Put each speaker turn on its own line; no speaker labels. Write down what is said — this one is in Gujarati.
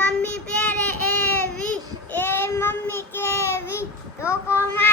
મમ્મી પહેરે એવી એ મમ્મી કેવી તો કોમા